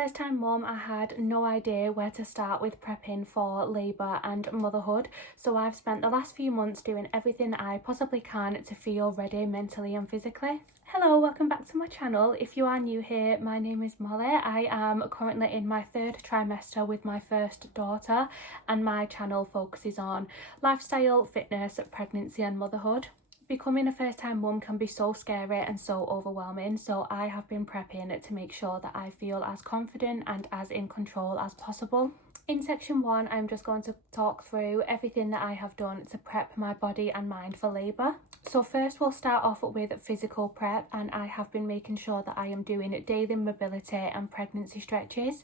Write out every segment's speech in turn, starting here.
first time mum, I had no idea where to start with prepping for labour and motherhood, so I've spent the last few months doing everything I possibly can to feel ready mentally and physically. Hello, welcome back to my channel. If you are new here, my name is Molly. I am currently in my third trimester with my first daughter, and my channel focuses on lifestyle, fitness, pregnancy and motherhood. Becoming a first-time mum can be so scary and so overwhelming, so I have been prepping to make sure that I feel as confident and as in control as possible. In section 1, I'm just going to talk through everything that I have done to prep my body and mind for labour. So first we'll start off with physical prep, and I have been making sure that I am doing daily mobility and pregnancy stretches.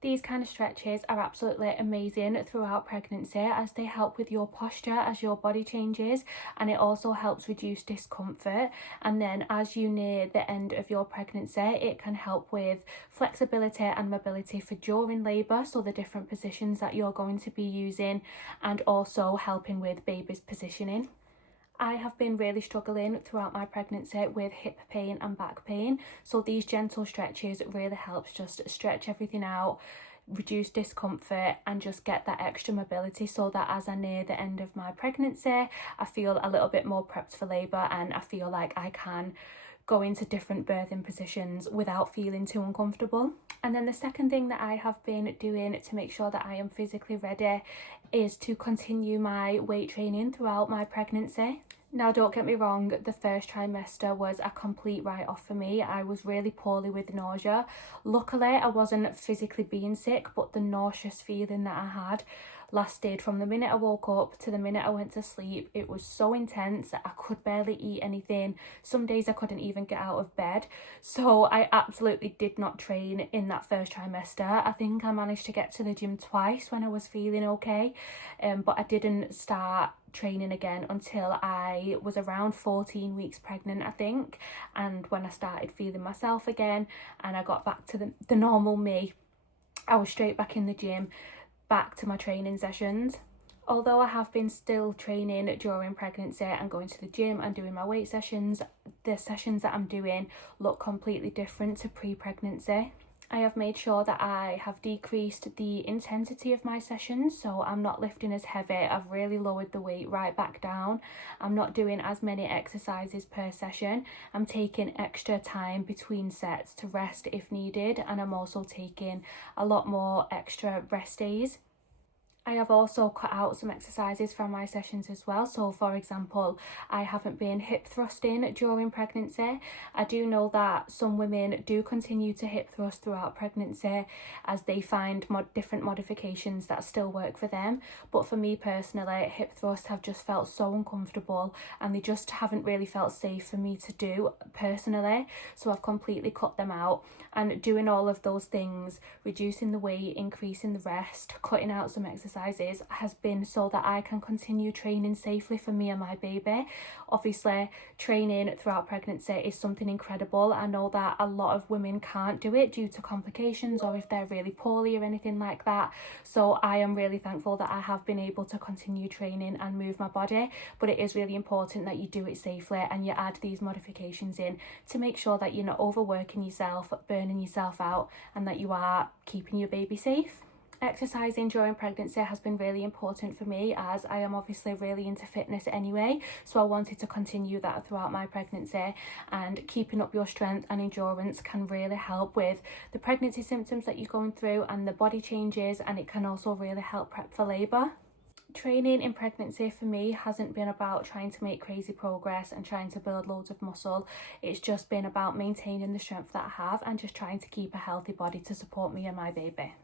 These kind of stretches are absolutely amazing throughout pregnancy as they help with your posture as your body changes, and it also helps reduce discomfort. And then as you near the end of your pregnancy, it can help with flexibility and mobility for during labour, so the different positions that you're going to be using, and also helping with baby's positioning. I have been really struggling throughout my pregnancy with hip pain and back pain, so these gentle stretches really helps just stretch everything out, reduce discomfort and just get that extra mobility, so that as I near the end of my pregnancy I feel a little bit more prepped for labour, and I feel like I can go into different birthing positions without feeling too uncomfortable. And then the second thing that I have been doing to make sure that I am physically ready is to continue my weight training throughout my pregnancy. Now don't get me wrong, the first trimester was a complete write-off for me. I was really poorly with nausea. Luckily I wasn't physically being sick, but the nauseous feeling that I had lasted from the minute I woke up to the minute I went to sleep. It was so intense that I could barely eat anything. Some days I couldn't even get out of bed. So I absolutely did not train in that first trimester. I think I managed to get to the gym twice when I was feeling okay, but I didn't start training again until I was around 14 weeks pregnant, I think, and when I started feeling myself again and I got back to the normal me, I was straight back in the gym, back to my training sessions. Although I have been still training during pregnancy and going to the gym and doing my weight sessions, the sessions that I'm doing look completely different to pre-pregnancy. I have made sure that I have decreased the intensity of my sessions, so I'm not lifting as heavy. I've really lowered the weight right back down. I'm not doing as many exercises per session. I'm taking extra time between sets to rest if needed, and I'm also taking a lot more extra rest days. I have also cut out some exercises from my sessions as well. So for example, I haven't been hip thrusting during pregnancy. I do know that some women do continue to hip thrust throughout pregnancy as they find different modifications that still work for them. But for me personally, hip thrusts have just felt so uncomfortable and they just haven't really felt safe for me to do personally. So I've completely cut them out, and doing all of those things, reducing the weight, increasing the rest, cutting out some exercises, has been so that I can continue training safely for me and my baby. Obviously, training throughout pregnancy is something incredible. I know that a lot of women can't do it due to complications or if they're really poorly or anything like that. So I am really thankful that I have been able to continue training and move my body, but it is really important that you do it safely and you add these modifications in to make sure that you're not overworking yourself, burning yourself out, and that you are keeping your baby safe. Exercising during pregnancy has been really important for me as I am obviously really into fitness anyway, so I wanted to continue that throughout my pregnancy, and keeping up your strength and endurance can really help with the pregnancy symptoms that you're going through and the body changes, and it can also really help prep for labour. Training in pregnancy for me hasn't been about trying to make crazy progress and trying to build loads of muscle. It's just been about maintaining the strength that I have and just trying to keep a healthy body to support me and my baby.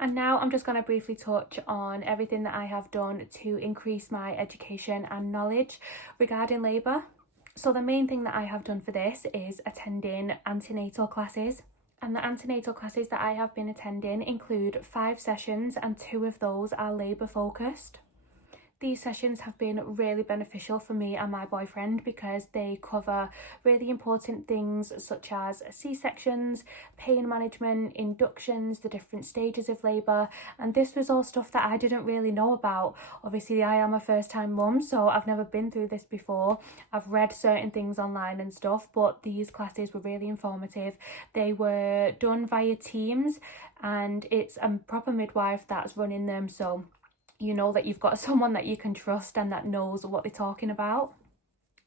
And now I'm just going to briefly touch on everything that I have done to increase my education and knowledge regarding labour. So the main thing that I have done for this is attending antenatal classes. And the antenatal classes that I have been attending include 5 sessions, and 2 of those are labour focused. These sessions have been really beneficial for me and my boyfriend because they cover really important things such as C-sections, pain management, inductions, the different stages of labour, and this was all stuff that I didn't really know about. Obviously, I am a first-time mum, so I've never been through this before. I've read certain things online and stuff, but these classes were really informative. They were done via Teams, and it's a proper midwife that's running them, so you know that you've got someone that you can trust and that knows what they're talking about.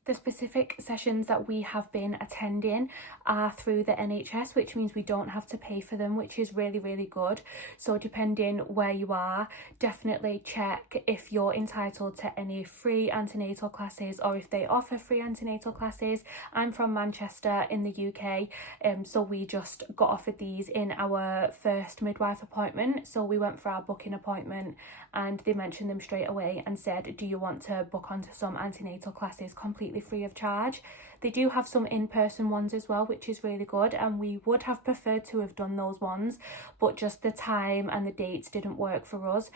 The specific sessions that we have been attending are through the NHS, which means we don't have to pay for them, which is really, really good. So depending where you are, definitely check if you're entitled to any free antenatal classes or if they offer free antenatal classes. I'm from Manchester in the UK, so we just got offered these in our first midwife appointment. So we went for our booking appointment and they mentioned them straight away and said, do you want to book onto some antenatal classes completely free of charge? They do have some in-person ones as well, which is really good, and we would have preferred to have done those ones, but just the time and the dates didn't work for us,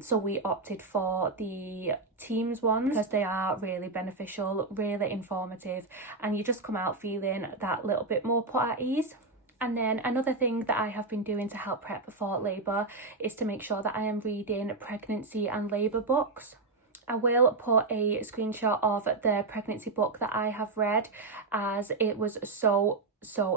so we opted for the Teams ones because they are really beneficial, really informative, and you just come out feeling that little bit more put at ease. And then another thing that I have been doing to help prep for labour is to make sure that I am reading pregnancy and labour books. I will put a screenshot of the pregnancy book that I have read, as it was so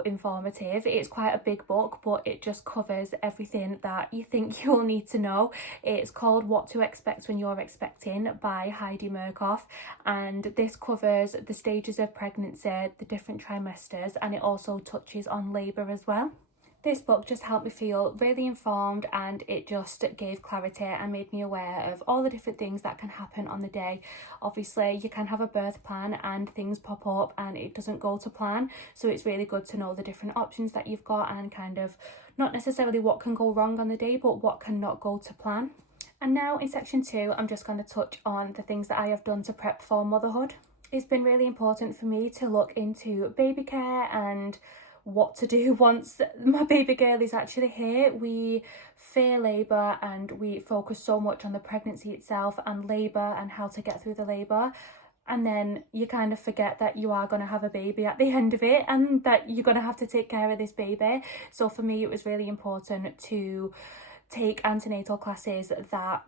informative. It's quite a big book, but it just covers everything that you think you'll need to know. It's called What to Expect When You're Expecting by Heidi Murkoff, and this covers the stages of pregnancy, the different trimesters, and it also touches on labour as well. This book just helped me feel really informed, and it just gave clarity and made me aware of all the different things that can happen on the day. Obviously, you can have a birth plan and things pop up and it doesn't go to plan, so it's really good to know the different options that you've got and kind of not necessarily what can go wrong on the day, but what can not go to plan. And now in section 2, I'm just going to touch on the things that I have done to prep for motherhood. It's been really important for me to look into baby care and what to do once my baby girl is actually here. We fear labour and we focus so much on the pregnancy itself and labour and how to get through the labour, and then you kind of forget that you are going to have a baby at the end of it and that you're going to have to take care of this baby. So for me, it was really important to take antenatal classes that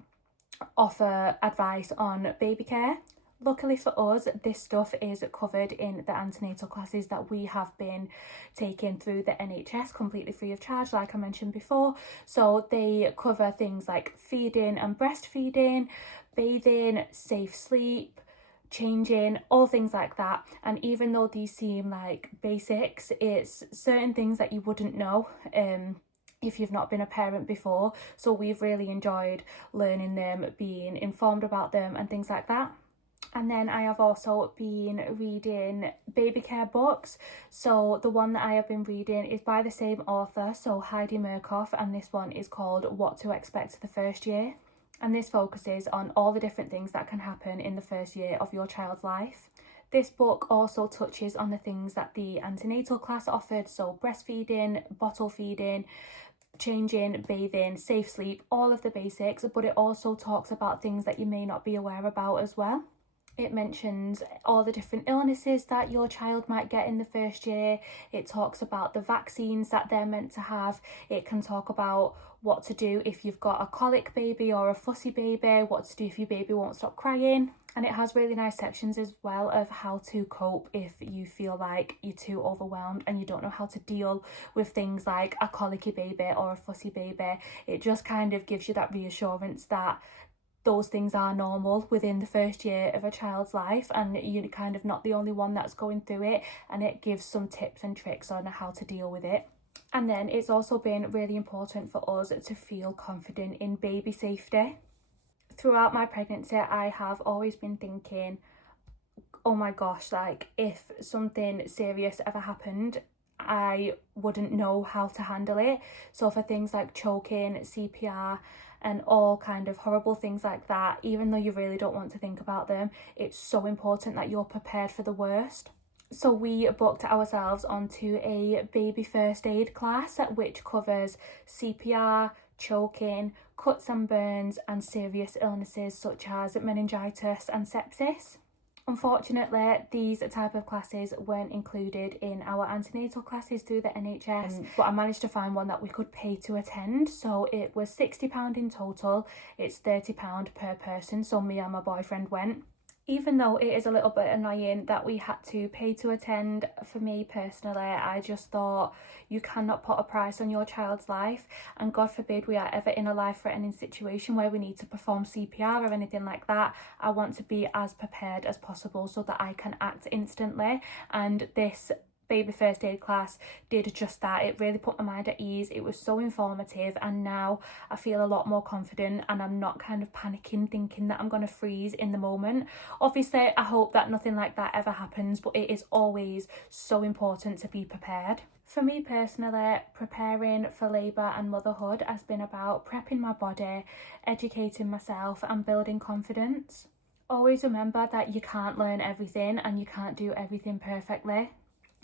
offer advice on baby care. Luckily for us, this stuff is covered in the antenatal classes that we have been taking through the NHS completely free of charge, like I mentioned before. So they cover things like feeding and breastfeeding, bathing, safe sleep, changing, all things like that. And even though these seem like basics, it's certain things that you wouldn't know if you've not been a parent before. So we've really enjoyed learning them, being informed about them and things like that. And then I have also been reading baby care books. So the one that I have been reading is by the same author, so Heidi Murkoff, and this one is called What to Expect the First Year. And this focuses on all the different things that can happen in the first year of your child's life. This book also touches on the things that the antenatal class offered, so breastfeeding, bottle feeding, changing, bathing, safe sleep, all of the basics, but it also talks about things that you may not be aware about as well. It mentions all the different illnesses that your child might get in the first year. It talks about the vaccines that they're meant to have. It can talk about what to do if you've got a colic baby or a fussy baby, what to do if your baby won't stop crying. And it has really nice sections as well of how to cope if you feel like you're too overwhelmed and you don't know how to deal with things like a colicky baby or a fussy baby. It just kind of gives you that reassurance that those things are normal within the first year of a child's life and you're kind of not the only one that's going through it, and it gives some tips and tricks on how to deal with it. And then it's also been really important for us to feel confident in baby safety. Throughout my pregnancy, I have always been thinking, oh my gosh, like if something serious ever happened, I wouldn't know how to handle it. So for things like choking, CPR, and all kind of horrible things like that, even though you really don't want to think about them, it's so important that you're prepared for the worst. So we booked ourselves onto a baby first aid class which covers CPR, choking, cuts and burns, and serious illnesses such as meningitis and sepsis. Unfortunately, these type of classes weren't included in our antenatal classes through the NHS, but I managed to find one that we could pay to attend. So it was £60 in total. It's £30 per person, so me and my boyfriend went. Even though it is a little bit annoying that we had to pay to attend, for me personally, I just thought you cannot put a price on your child's life, and God forbid we are ever in a life-threatening situation where we need to perform CPR or anything like that. I want to be as prepared as possible so that I can act instantly, and this baby first aid class did just that. It really put my mind at ease. It was so informative, and now I feel a lot more confident and I'm not kind of panicking thinking that I'm going to freeze in the moment. Obviously I hope that nothing like that ever happens, but it is always so important to be prepared. For me personally, preparing for labour and motherhood has been about prepping my body, educating myself and building confidence. Always remember that you can't learn everything and you can't do everything perfectly.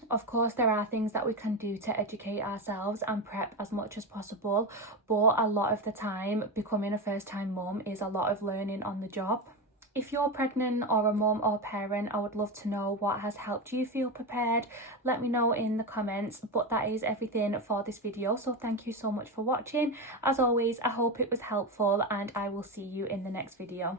Of course, there are things that we can do to educate ourselves and prep as much as possible, but a lot of the time, becoming a first-time mum is a lot of learning on the job. If you're pregnant or a mum or parent, I would love to know what has helped you feel prepared. Let me know in the comments, but that is everything for this video, so thank you so much for watching. As always, I hope it was helpful and I will see you in the next video.